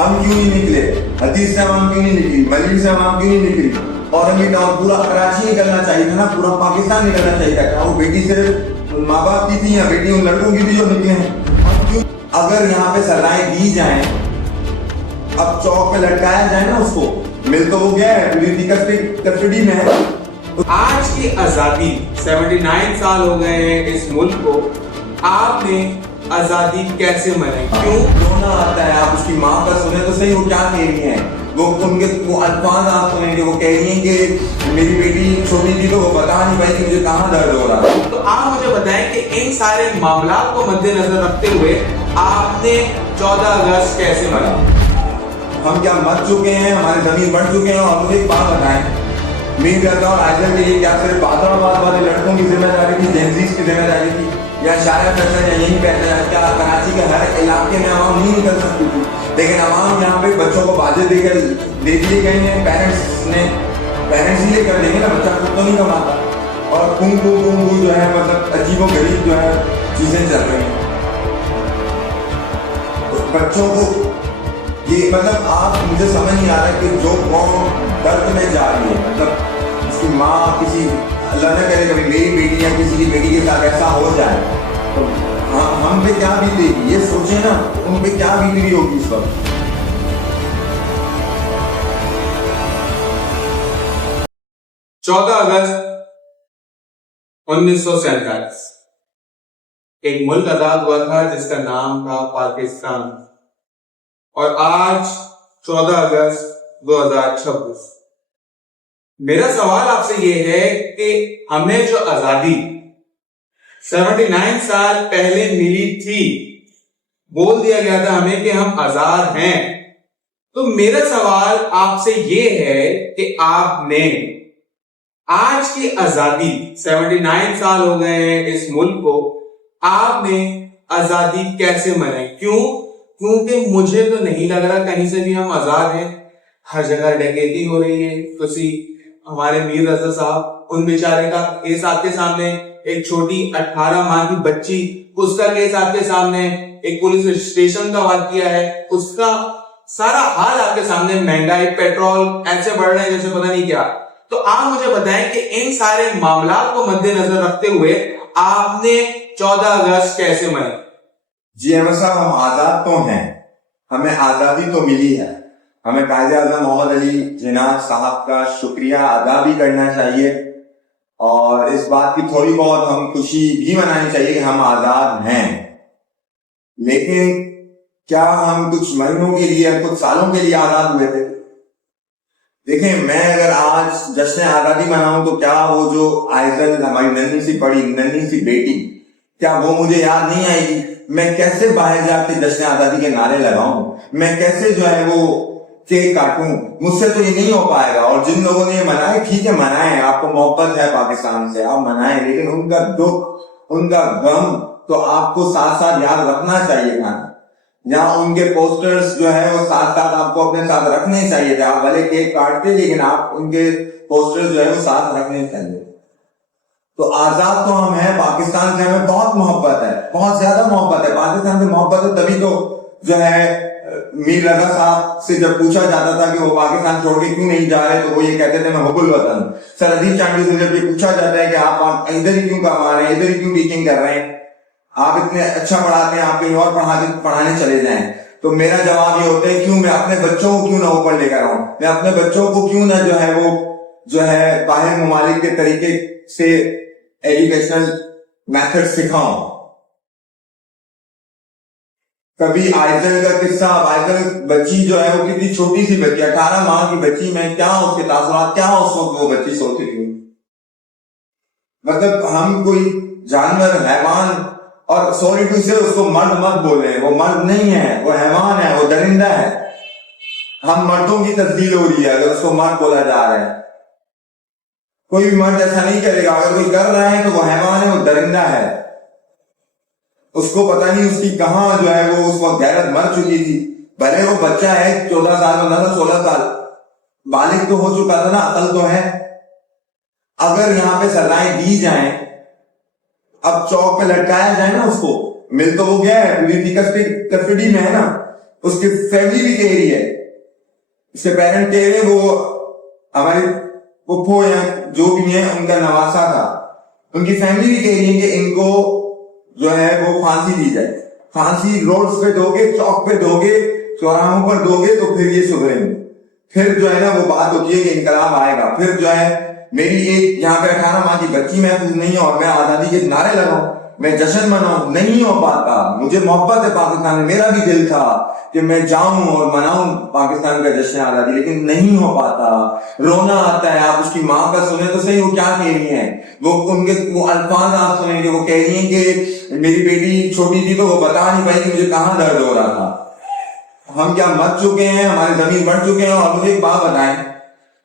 हम क्यों नहीं निकले, हदीस से हम क्यों नहीं निकली, मलिक से हम क्यों नहीं निकली, और हमें पूरा कराची निकलना चाहिए था ना, पूरा पाकिस्तान निकलना चाहिए था। क्या वो बेटी सिर्फ माँ बाप की थी या बेटी उन लड़कों की भी जो निकले हैं? हम क्यों, अगर यहाँ पे सजाएं दी जाएं, अब चौक पे लटकाया जाए ना उसको, मिल तो वो गया है, पुलिस कस्टडी में है। आज की आजादी 79 साल हो गए हैं इस मुल्क को, आपने आजादी कैसे मनाई? क्यों रोना आता है? आप उसकी माँ का सुने तो सही, वो क्या कह रही है, वो उनके वो अल्फाज आप सुने कि वो कह रही है कि मेरी बेटी छोटी थी तो वो बता नहीं पाई कि मुझे कहाँ दर्द हो रहा है। तो आप मुझे बताएं कि इन सारे मामला को मद्देनजर रखते हुए आपने 14 अगस्त कैसे मनाया? हम क्या मर चुके हैं, हमारे जमीन बढ़ चुके हैं? और मुझे एक बात बताएं, मीर रजा और आयजल के लिए क्या सिर्फ बादराबाद वाले लड़कों की जिम्मेदारी थी, जेंजीज की जिम्मेदारी थी, या शायद फैसल या यही कहते हैं क्या कराची के हर इलाके में आवाम नहीं निकल सकती थी? लेकिन आवाम यहाँ पे बच्चों को बाजे देकर दे दिए गए हैं, पेरेंट्स ही लेकर देंगे ना, बच्चा खुद तो नहीं कमाता, और कुंगू जो है मतलब अजीबो गरीब जो है चीजें चल रही हैं। तो बच्चों को ये मतलब आप, मुझे समझ नहीं आ रहा है कि जो कौम दर्द में जा रही है, मतलब उसकी माँ किसी, अल्लाह न करे कभी मेरी बेटी या किसी की बेटी के साथ ऐसा हो जाए तो हम पे क्या बीतेगी, ये सोचे ना, उन पे क्या बीत रही होगी इस वक्त। चौदह अगस्त 1947 एक मुल्क आजाद हुआ था जिसका नाम था पाकिस्तान, और आज 14 अगस्त 2026। मेरा सवाल आपसे यह है कि हमें जो आजादी 79 साल पहले मिली थी, बोल दिया गया था हमें कि हम आजाद हैं, तो मेरा सवाल आपसे यह है कि आपने आज की आजादी 79 साल हो गए हैं इस मुल्क को, आपने आजादी कैसे मनाई? क्यों? क्योंकि मुझे तो नहीं लग रहा कहीं से भी हम आजाद हैं। हर जगह डकैती हो रही है। किसी हमारे मीर रजा साहब, उन बेचारे का केस आपके सामने, एक छोटी 18 माह की बच्ची, उसका केस आपके सामने, एक पुलिस स्टेशन का वाकया है, उसका सारा हाल आपके सामने, महंगाई, पेट्रोल ऐसे बढ़ रहे हैं जैसे पता नहीं क्या। तो आप मुझे बताएं कि इन सारे मामला को मद्देनजर रखते हुए आपने 14 अगस्त कैसे मनाई? जी अहमद साहब, हम आजाद तो हैं, हमें आजादी तो मिली है, हमें कायदे आज़म मोहम्मद अली जिन्ना साहब का शुक्रिया अदा भी करना चाहिए, और इस बात की थोड़ी बहुत हम खुशी भी मनानी चाहिए कि हम आजाद हैं। लेकिन क्या हम कुछ महीनों के लिए, कुछ सालों के लिए आजाद हुए थे? देखें, मैं अगर आज जश्न आजादी मनाऊं तो क्या वो जो आयजल, हमारी नन्ही सी बेटी, क्या वो मुझे याद नहीं आएगी? मैं कैसे बाहर जाके जश्न आजादी के नारे लगाऊं, मैं कैसे जो है वो केक काटूं? मुझसे तो ये नहीं हो पाएगा। और जिन लोगों ने मनाए, ठीक है मनाएं, आपको मोहब्बत है पाकिस्तान से, आप मनाएं, लेकिन उनका दुख, उनका गम तो आपको साथ साथ याद रखना चाहिए था। जहाँ उनके पोस्टर्स जो है वो साथ साथ आपको अपने साथ रखने चाहिए थे। आप भले केक काटते, लेकिन आप उनके पोस्टर्स जो है वो साथ रखने चाहिए। तो आजाद तो हम हैं, पाकिस्तान से हमें बहुत मोहब्बत है, बहुत ज्यादा मोहब्बत है। पाकिस्तान से मोहब्बत है तभी तो जो है मीर रजा साहब से जब पूछा जाता था कि वो पाकिस्तान छोड़ के क्यों नहीं जा रहे, तो वो ये कहते थे मैं हुब्बुल वतन। सर अदीब चांडी से जब ये पूछा जाता है कि आप इधर ही क्यों कमा रहे हैं, इधर ही क्यों टीचिंग कर रहे हैं, आप इतने अच्छा पढ़ाते हैं, आप कहीं और पढ़ाने चले जाएं, तो मेरा जवाब ये होता है क्यों मैं अपने बच्चों को क्यों ना ऊपर लेकर आऊं, मैं अपने बच्चों को क्यों ना जो है वो जो है बाहर ममालिक के तरीके से एजुकेशनल मेथड सिखाऊं। कभी आयजल का किस्सा, आयजल बच्ची जो है वो कितनी छोटी सी बच्ची, 18 माह की बच्ची, में क्या उसके तासुरात, क्या उस वक्त वो बच्ची सोती थी। मतलब हम कोई जानवर, हैवान, और सॉरी टू से उसको मर्द मत बोले, वो मर्द नहीं है, वो हैवान है, वो दरिंदा है। हम मर्दों की तब्दील हो रही है अगर उसको मर्द बोला जा रहा है। कोई भी मर्द ऐसा नहीं करेगा, अगर कोई कर रहा है तो वो हैवान है, वो दरिंदा है। उसको पता नहीं उसकी कहां जो है वो उस वक्त गैरत मर चुकी थी। भले वो बच्चा है, 14 साल, 15 साल, 16 साल, बालिग तो हो चुका था ना, अकल तो है। अगर यहाँ पे सजाएं दी जाएं, अब चौक पे लटकाया जाए ना उसको, मिल तो वो गया है, पुलिस की कस्टडी में है ना, उसकी फैमिली भी कह रही है, उसके पेरेंट कह रहे हैं वो हमारे पुप्पो या जो भी है उनका नवासा था, उनकी फैमिली भी कह रही है कि इनको जो है वो फांसी दी जाए। फांसी रोड्स पे दोगे, चौक पे दोगे, चौराहों पर दोगे तो फिर ये सुधरेंगे। फिर जो है ना वो बात होती है कि इनकलाब आएगा। फिर जो है मेरी एक यहाँ पे 18 माह की बच्ची महफूज नहीं है और मैं आजादी के नारे लगाऊं, मैं जश्न मनाऊं, नहीं हो पाता। मुझे मोहब्बत है पाकिस्तान में, मेरा भी दिल था कि मैं जाऊं और मनाऊं पाकिस्तान का जश्न आजादी, लेकिन नहीं हो पाता। रोना आता है। आप उसकी माँ का सुने तो सही, वो क्या कह रही है, वो उनके वो अल्फाज आप सुनेंगे, वो कह रही है कि मेरी बेटी छोटी थी तो वो बता नहीं पाई कि मुझे कहाँ दर्द हो रहा था। हम क्या मर चुके हैं, हमारी जमीन बढ़ चुके हैं। और मुझे एक बात बताएं,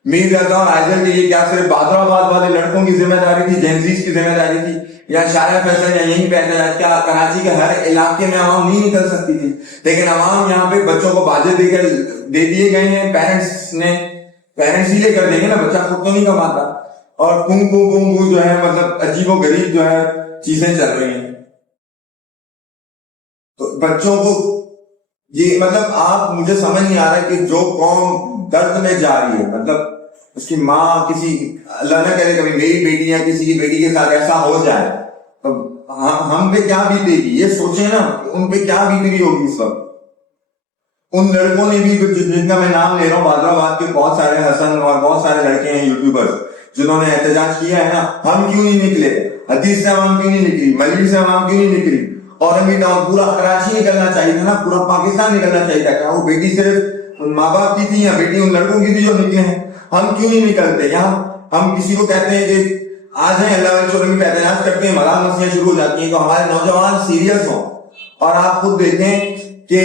मीर रजा और आइजल के लिए क्या सिर्फ बादराबाद वाले लड़कों की जिम्मेदारी थी, जेंजीज की जिम्मेदारी थी, या शाया फैसल या यहीं पे क्या कराची के हर इलाके में आवाम नहीं निकल सकती थी? लेकिन आवाम यहाँ पे बच्चों को बाजे दे दिए गए हैं। पेरेंट्स ही लेकर देंगे ना, बच्चा खुद तो नहीं कमाता। और कुंग जो है मतलब अजीबो गरीब जो है चीजें चल रही हैं। तो बच्चों को ये मतलब आप मुझे समझ नहीं आ रहा है कि जो कौम दर्द में जा रही है, मतलब उसकी माँ किसी अल्लाह न करे कभी मेरी बेटी या किसी की बेटी के साथ ऐसा हो जाए तो हम पे क्या बीतेगी, ये सोचे ना उन पे क्या बीत रही होगी इस वक्त। उन लड़कों ने भी, जिनका मैं नाम ले रहा हूँ, बादराबाद के बहुत सारे हसन और बहुत सारे लड़के हैं यूट्यूबर्स जिन्होंने एहतजाज किया है ना, हम क्यों नहीं निकले? हदीस से आवाम क्यों नहीं निकली? मलिक से आवाम क्यों नहीं निकली? औरंगी टाउन पूरा कराची निकलना चाहिए था ना, पूरा पाकिस्तान निकलना चाहिए था। क्या वो बेटी सिर्फ उन माँ बाप की थी या बेटी उन लड़कों की थी जो निकले हैं? हम क्यों नहीं निकलते? यहाँ हम किसी को कहते हैं कि आज है अल्लाह वाले पे एहतजाज करते हैं, मलाल मस्तियां शुरू हो जाती हैं। तो हमारे नौजवान सीरियस हों। और आप खुद देखें कि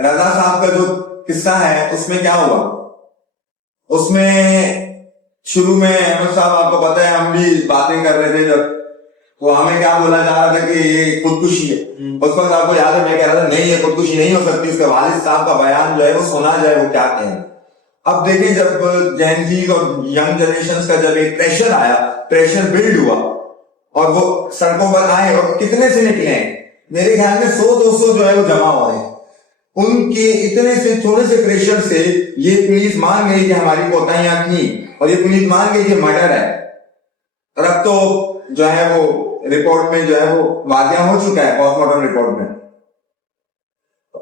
रजा साहब का जो किस्सा है उसमें क्या हुआ। उसमें शुरू में अहमद साहब, आपको पता है, हम भी बातें कर रहे थे जब, तो हमें क्या बोला जा रहा था कि ये खुदकुशी है। उस वक्त आपको याद है मैं कह रहा था नहीं, ये खुदकुशी नहीं हो सकती, उसके वालिद साहब का बयान जो है वो सुना जाए वो क्या कहें। अब देखें जब जैन जी और यंग जनरेशन का जब एक प्रेशर आया, प्रेशर बिल्ड हुआ और वो सड़कों पर आए, और कितने से निकले हैं, मेरे ख्याल में 100-200 जो है वो जमा हो रहे हैं। उनके इतने से थोड़े से प्रेशर से ये पुलिस मान गई कि हमारी कोताहियां की, और ये पुलिस मान गई कि मर्डर है। और अब तो जो है वो रिपोर्ट में जो है वो वाक़या हो चुका है, पोस्टमार्टम रिपोर्ट में।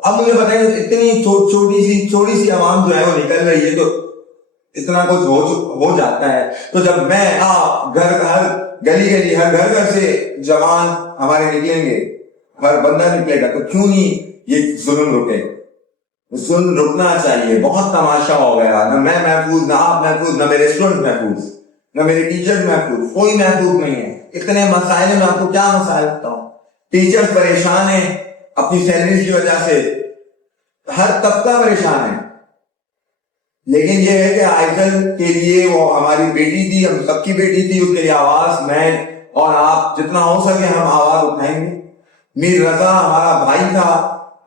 अब मुझे बताइए, इतनी छोटी सी आवाम जो है वो निकल रही है तो इतना कुछ हो जाता है। तो जब मैं हर गली हर घर से जवान हमारे निकलेंगे, हर बंदा निकलेगा, तो क्यों नहीं ये जुल्म रुके? जुल्म रुकना चाहिए। बहुत तमाशा हो गया, ना मैं महफूज, ना आप महफूज, ना मेरे स्टूडेंट महफूज, ना मेरे टीचर महफूज, कोई महफूज नहीं है। इतने मसाइल में आपको क्या मसाइल बताऊं? टीचर्स परेशान है अपनी सैलरी की वजह से, हर तबका परेशान है। लेकिन ये है कि आइजल के लिए वो हमारी बेटी थी, हम सबकी बेटी थी, उसके लिए आवाज मैं और आप जितना हो सके हम आवाज उठाएंगे। मीर रजा हमारा भाई था,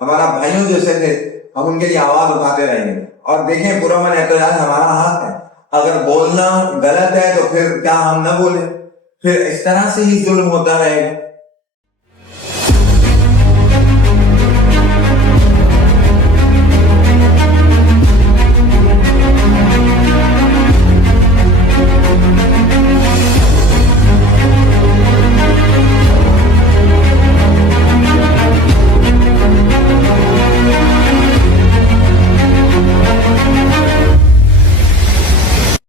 हमारा भाइयों जैसे थे, हम उनके लिए आवाज उठाते रहेंगे। और देखें, पुरअमन एहतजाज हमारा हक है। अगर बोलना गलत है तो फिर क्या हम न बोले? फिर इस तरह से ही जुल्म होता रहेगा।